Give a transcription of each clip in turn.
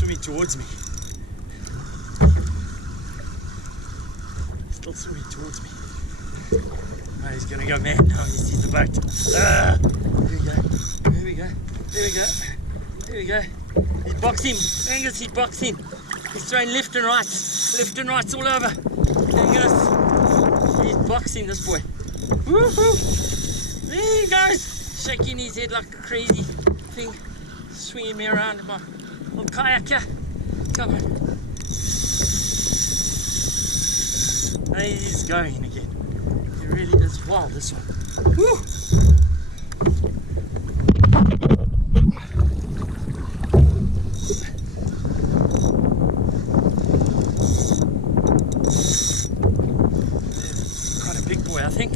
swimming towards me. Still swimming towards me. Oh, he's gonna go mad now. He sees the boat. There we go. There we go. There we go. There we go. He's boxing. Angus, he's boxing. He's throwing left and rights all over. Angus, he's boxing this boy. Woohoo! There he goes, shaking his head like a crazy thing, swinging me around in my little kayak here. Come on. And he's going again. He really is wild, this one. Woo! Quite a big boy, I think.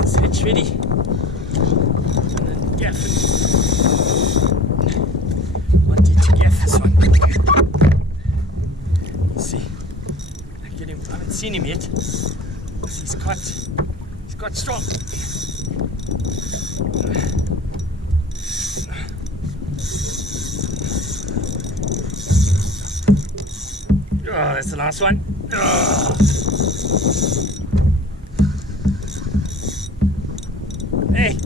This head's ready. And then gaff it. Wanted to gaff this one. Let's see. I get him. I haven't seen him yet. He's quite strong. Oh, that's the last one. Oh. Hey!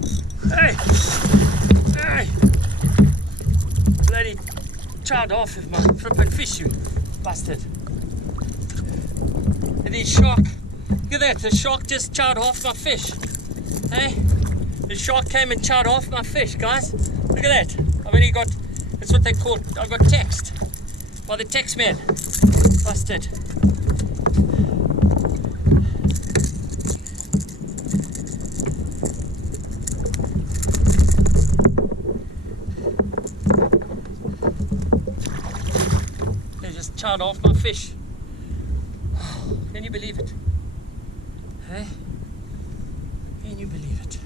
Bloody chowed off with my flippin' fish, you bastard. And this shark, look at that, the shark just chowed off my fish. Hey? The shark came and chowed off my fish, guys. Look at that. I've only got, that's what they call, I got text by the text man. Bastard. They just chowed off my fish. Can you believe it? Hey? Can you believe it?